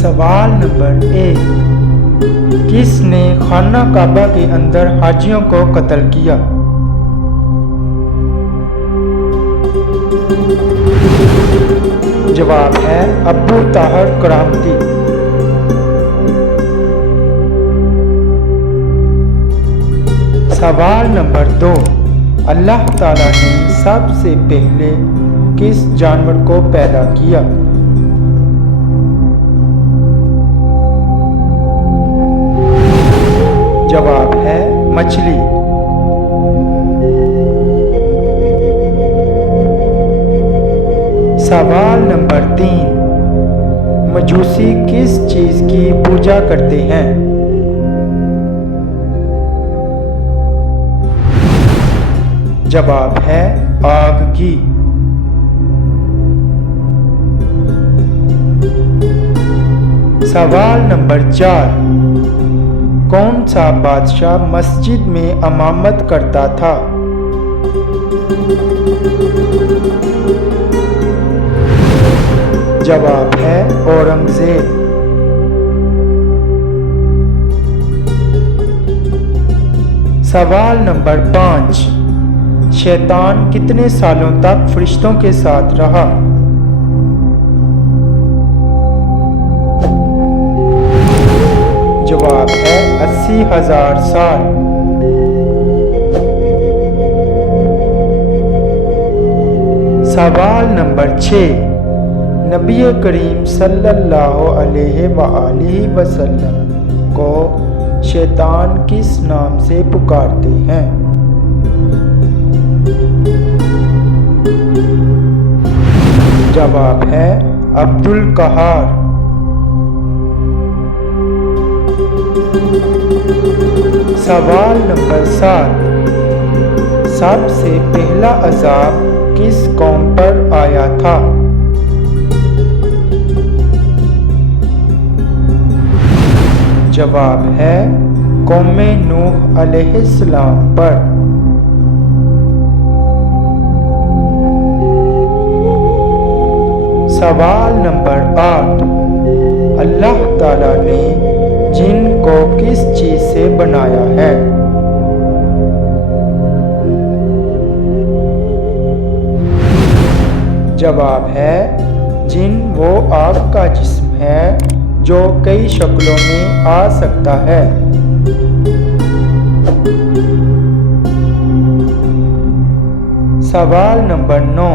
सवाल नंबर 1। किसने खाना काबा के अंदर हाजियों को कत्ल किया? जवाब है अबू ताहर करामती। सवाल नंबर 2। अल्लाह ताला ने सबसे पहले किस जानवर को पैदा किया? जवाब है मछली। सवाल नंबर 3। मजूसी किस चीज की पूजा करते हैं? जवाब है आग की। सवाल नंबर 4। कौन सा बादशाह मस्जिद में इमामत करता था? जवाब है औरंगजेब। सवाल नंबर 5। शैतान कितने सालों तक फरिश्तों के साथ रहा? जवाब है 80,000 साल। सवाल नंबर 6। नबी करीम सल्लल्लाहु अलैहि वसल्लम को शैतान किस नाम से पुकारते हैं? जवाब है अब्दुल कहार। सवाल नंबर 7। सबसे पहला अजाब किस कौम पर आया था? जवाब है कौमे नूह अलैहिस्सलाम पर। सवाल नंबर 8। अल्लाह ताला ने जिन को किस चीज से बनाया है? जवाब है जिन वो आग का जिस्म है जो कई शक्लों में आ सकता है। सवाल नंबर 9।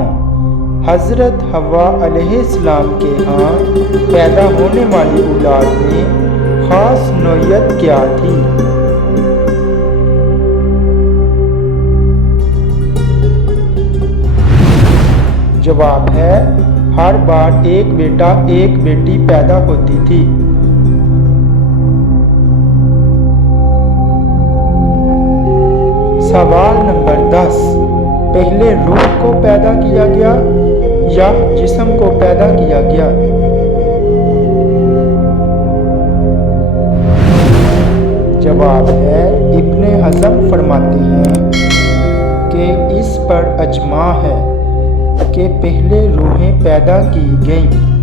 हजरत हव्वा अलैहिस्सलाम के यहाँ पैदा होने वाली औलाद में खास नौइयत क्या थी? जवाब है हर बार एक बेटा एक बेटी पैदा होती थी। सवाल नंबर 10। पहले रूह को पैदा किया गया या जिस्म को पैदा किया गया? जवाब है इब्ने हज़म फरमाते हैं कि इस पर अजमा है कि पहले रूहें पैदा की गईं।